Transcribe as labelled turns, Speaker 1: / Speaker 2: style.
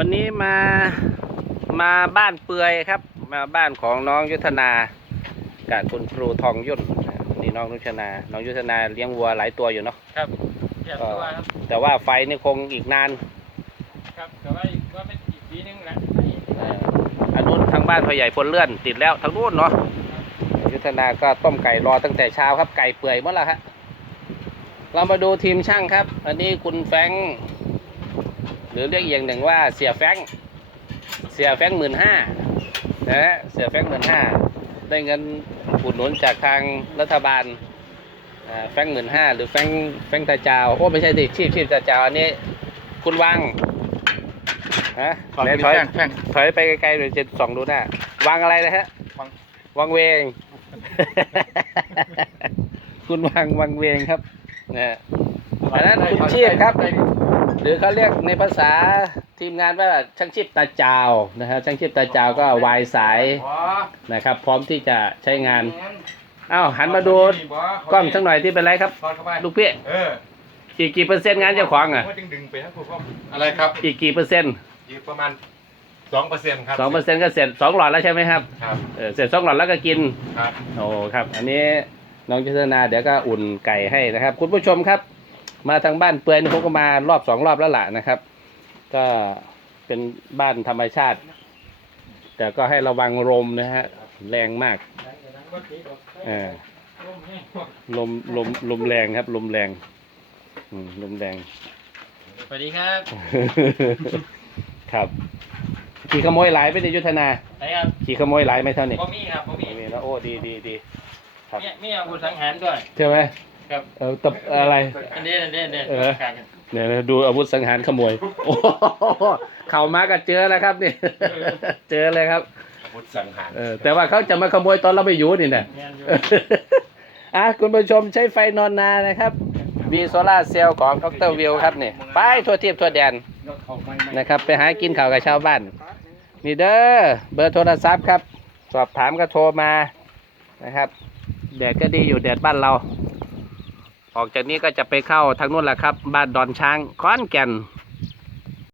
Speaker 1: วันนี้มาบ้านเปือยครับมาบ้านของน้องยุทธนากับคุณครูทองยุ่นนี่น้องยุทธนาน้องยุทธนาเลี้ยงวัวหลายตัวอยู่เนาะ
Speaker 2: ครับเก็บตัวครับ
Speaker 1: แต่ว่าไฟนี่คงอีกนาน
Speaker 2: ครับแต่ว่าเป็นอีกปีนึงแหละ
Speaker 1: อันนู้นทางบ้านพ่อใหญ่พลเลื่อนติดแล้วทางนู้นเนาะยุทธนาก็ต้มไก่รอตั้งแต่เช้าครับไก่เปื่อยหมดแล้วฮะเรามาดูทีมช่างครับอันนี้คุณแฟงหรือเรียกอย่างหนึ่งว่าเสียแฟง15,000นะฮะเสียแฟง15,000ได้เงินอุดหนุนจากทางรัฐบาลแฟง15,000หรือแฟงตาจาวโอ้ไม่ใช่ดิชีพตาจาวอันนี้คุณวังฮะถอยไปไกลๆหน่อยจะส่องดูหน้าวังอะไรนะฮะวังเวง คุณวังเวงครับนะอันนั้นคุณชีพครับหรือเขาเรียกในภาษาทีมงานว่าช่างชีพตาจาวนะครับช่างชีพตาจาวก็วายสายนะครับพร้อมที่จะใช้งานอ้าวหันมาดูกล้องสักหน่อยที่เป็นไรครับลูกพี่อีกกี่เปอร์เซ็นต์งานเจ้าของอ่ะ
Speaker 3: อะไรครับ
Speaker 1: อีกกี่เปอร์เซ็นต์
Speaker 3: อีกประมาณ2%ครับ
Speaker 1: 2%ก็เสร็จ2หลอดแล้วใช่ไหมครับ
Speaker 3: ครับ
Speaker 1: เสร็จ2หลอดแล้วก็กิน
Speaker 3: ครับ
Speaker 1: โอ้ครับอันนี้น้องยุทธนาเดี๋ยวก็อุ่นไก่ให้นะครับคุณผู้ชมครับมาทางบ้านเปื่อยนี่ผมก็มารอบ2รอบแล้วล่ะนะครับก็เป็นบ้านธรรมชาติแต่ก็ให้ระวังลมนะฮะแรงมากลมแรงครับลมแรงลมแรง
Speaker 2: สวัสดีครับ
Speaker 1: ครับขี่ขโมยหลายไปในยุทธนา
Speaker 2: ไหนครับ
Speaker 1: ขี่ขโมยหลายไหมเท่านี้
Speaker 2: บ่มีครับบ่มี
Speaker 1: แล้วโอ้ดีครับ
Speaker 2: มีอาวุธสังหารด้วย
Speaker 1: ใช่ไหม
Speaker 2: ครับ
Speaker 1: ตบอะไร
Speaker 2: อันนี้
Speaker 1: เนี่ยดูอาวุธสังหารขโมยโอ้เข่ามาก็เจอแล้วครับนี่เจอเลยครับ
Speaker 3: อาวุธสังหาร
Speaker 1: แต่ว่าเขาจะมาขโมยตอนเราไม่อยู่นี่นะคุณผู้ชมใช้ไฟนอนนานะครับวีโซล่าเซลล์ของดร.วิวครับนี่ไปทั่วเทียบทั่วแดนนะครับไปหากินข้าวกับชาวบ้านนี่เด้อเบอร์โทรศัพท์ครับสอบถามก็โทรมานะครับแดดก็ดีอยู่แดดบ้านเราออกจากนี้ก็จะไปเข้าทางนู้นแหละครับบ้านดอนช้างขอนแก่น